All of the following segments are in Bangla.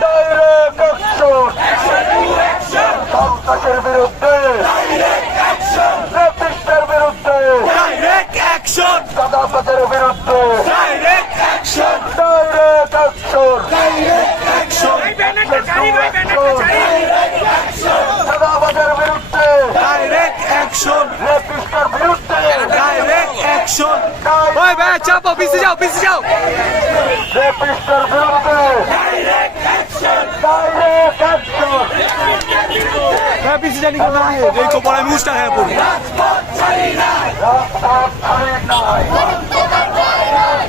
Direct action. সন্ত্রাসের বিরুদ্ধে। রেপিস্টের বিরুদ্ধে। Direct action. চাঁদাবাজের বিরুদ্ধে। Direct action. Direct action. Action. চাঁদাবাজের বিরুদ্ধে। Direct action. রেপিস্টের বিরুদ্ধে। Direct action. ডাইরেক্ট ওই ভাই চাপো পিছে যাও পিছে যাও। রেপিস্টের বিরুদ্ধে ডাইরেক্ট অ্যাকশন পরে মুস্টা হয়ে পড়ি রাজপথ ছাড়ি নাই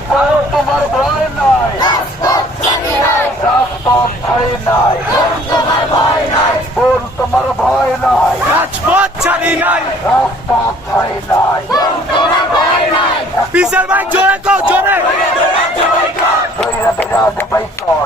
বল তোমার ভয় নাই রাজপথ ছাড়ি নাই রাজপথ ছাড়ি নাই। রাজপথ ছাড়ি নাই পিছের ভাই, জোরে কও জোরে। দইরা বিরাজ পাইতর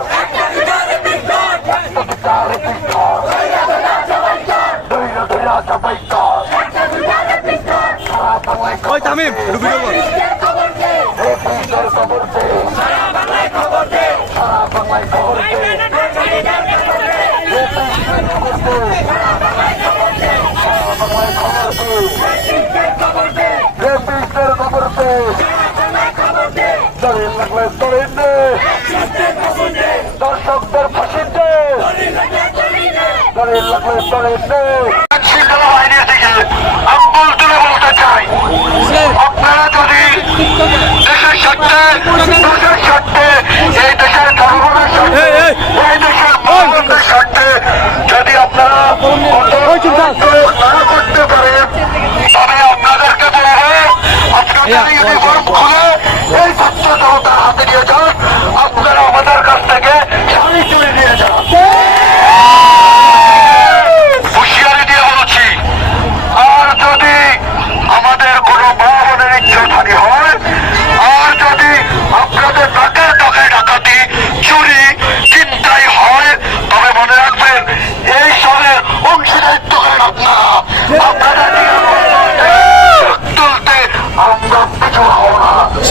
লাগলে দলিল দে দর্শকদের ফাঁসি দে দলিল লাগলে দলিল দে শৃঙ্খলা বাহিনী থেকে আঙ্গুল তুলে বলতে চাই আপনারা যদি দেশের স্বার্থে দেশের স্বার্থে এই দেশের জনগণের স্বার্থে এই, এই। এই দেশের জনগণের স্বার্থে যদি আপনারা অন্তর্ভুক্ত না করতে পারেন তবে আপনাদেরকে বলব আপনাদের ইউনিফর্ম খুলে এই ছাত্র জনতার হাতে নিয়ে যান আপনারা আমাদের কাছ থেকে শাড়ি তুলে নিয়ে যান হুঁশিয়ারি দিয়ে বলছি আর যদি আমাদের কোনো বাহনের ইচ্ছাধারী হয় আর যদি আপনাদের টাকার টাকায় ডাকাতি চুরি চিন্তাই হয় তবে মনে রাখবেন এই সবের অংশীদারিত্ব করেন আপনারা আপনাদের নিরাপত্তায় তুলতে আমরা পিছু হব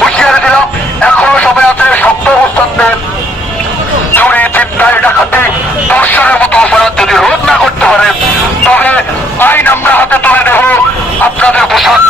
হুঁশিয়ারি দিলাম। এখনও সবাই আছে শক্ত অবস্থান দেন চুরি চিন্তায় ডাকাতি দর্শনের মতো অপরাধ যদি রোধ না করতে পারেন, তবে আইন আমরা হাতে তুলে দেব। আপনাদের পোশাক